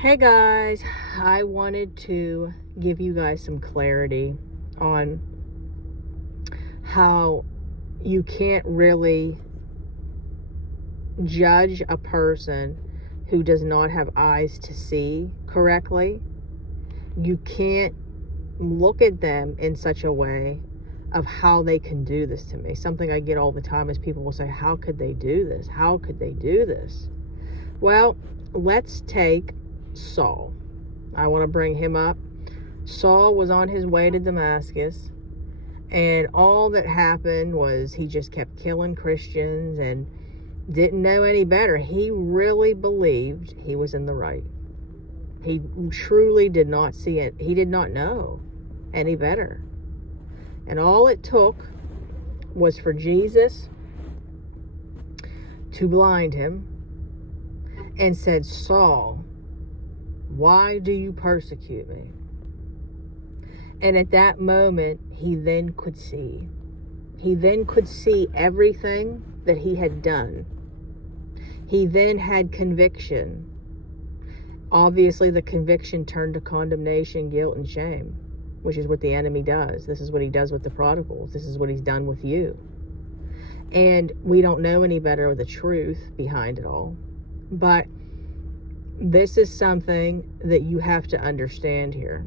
Hey guys, I wanted to give you guys some clarity on how you can't really judge a person who does not have eyes to see correctly. You can't look at them in such a way of how they can do this to me. Something I get all the time is people will say, how could they do this? How could they do this? Well, let's take Saul. I want to bring him up. Saul was on his way to Damascus, and all that happened was he just kept killing Christians and didn't know any better. He really believed he was in the right. He truly did not see it. He did not know any better. And all it took was for Jesus to blind him and said, Saul, why do you persecute me? And at that moment, he then could see. He then could see everything that he had done. He then had conviction. Obviously, the conviction turned to condemnation, guilt, and shame, which is what the enemy does. This is what he does with the prodigals. This is what he's done with you. And we don't know any better with the truth behind it all. But this is something that you have to understand here,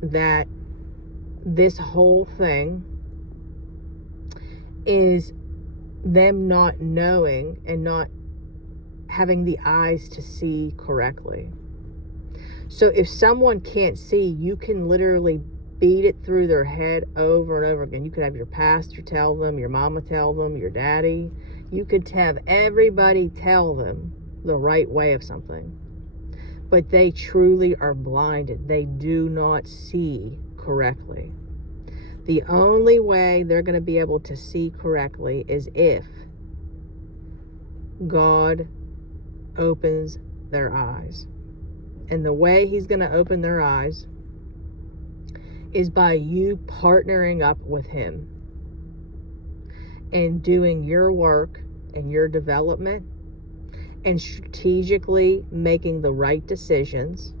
that this whole thing is them not knowing and not having the eyes to see correctly. So if someone can't see, you can literally beat it through their head over and over again. You could have your pastor tell them, your mama tell them, your daddy. You could have everybody tell them the right way of something. But they truly are blinded. They do not see correctly. The only way they're going to be able to see correctly is if God opens their eyes. And the way he's going to open their eyes is by you partnering up with him and doing your work and your development and strategically making the right decisions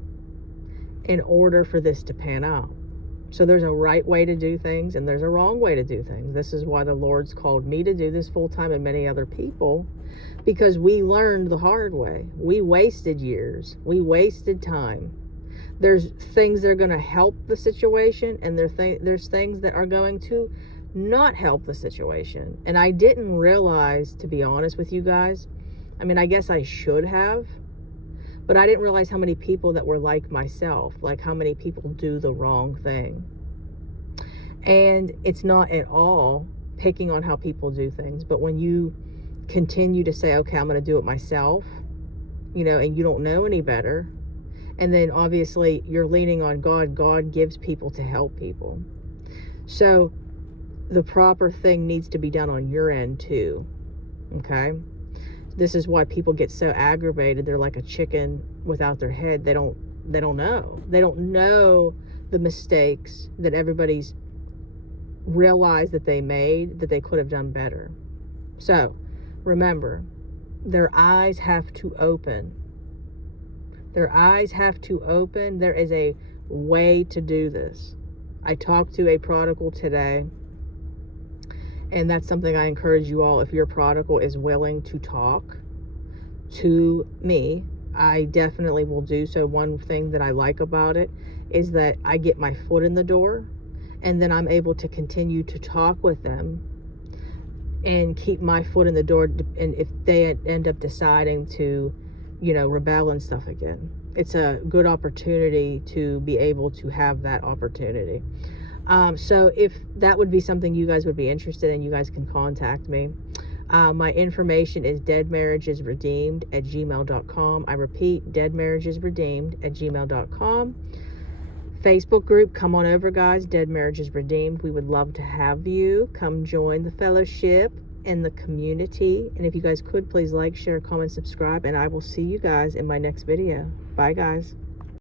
in order for this to pan out. So there's a right way to do things and there's a wrong way to do things. This is why the Lord's called me to do this full time and many other people, because we learned the hard way. We wasted years. We wasted time. There's things that are going to help the situation, and there's things that are going to not help the situation. And I didn't realize, to be honest with you guys, I mean, I guess I should have, but I didn't realize how many people that were like myself, like how many people do the wrong thing. And it's not at all picking on how people do things, but when you continue to say, okay, I'm going to do it myself, and you don't know any better, and then obviously you're leaning on God. God gives people to help people. So the proper thing needs to be done on your end too, okay? This is why people get so aggravated. They're like a chicken without their head. They don't know. They don't know the mistakes that everybody's realized that they made, that they could have done better. So remember, their eyes have to open. Their eyes have to open. There is a way to do this. I talked to a prodigal today, and that's something I encourage you all. If your prodigal is willing to talk to me, I definitely will do so. One thing that I like about it is that I get my foot in the door, and then I'm able to continue to talk with them and keep my foot in the door. And if they end up deciding to, rebel and stuff again, it's a good opportunity to be able to have that opportunity. So if that would be something you guys would be interested in, you guys can contact me. My information is deadmarriagesredeemed@gmail.com. I repeat, deadmarriagesredeemed@gmail.com. Facebook group, come on over, guys. Dead Marriages Redeemed. We would love to have you. Come join the fellowship and the community. And if you guys could, please like, share, comment, subscribe, and I will see you guys in my next video. Bye, guys.